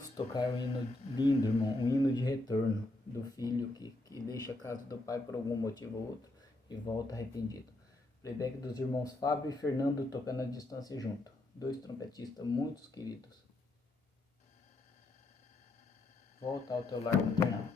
Vamos tocar um hino lindo, irmão, um hino de retorno do filho que deixa a casa do pai por algum motivo ou outro e volta arrependido. Playback dos irmãos Fábio e Fernando tocando à distância junto. Dois trompetistas muito queridos. Volta ao teu lar maternal.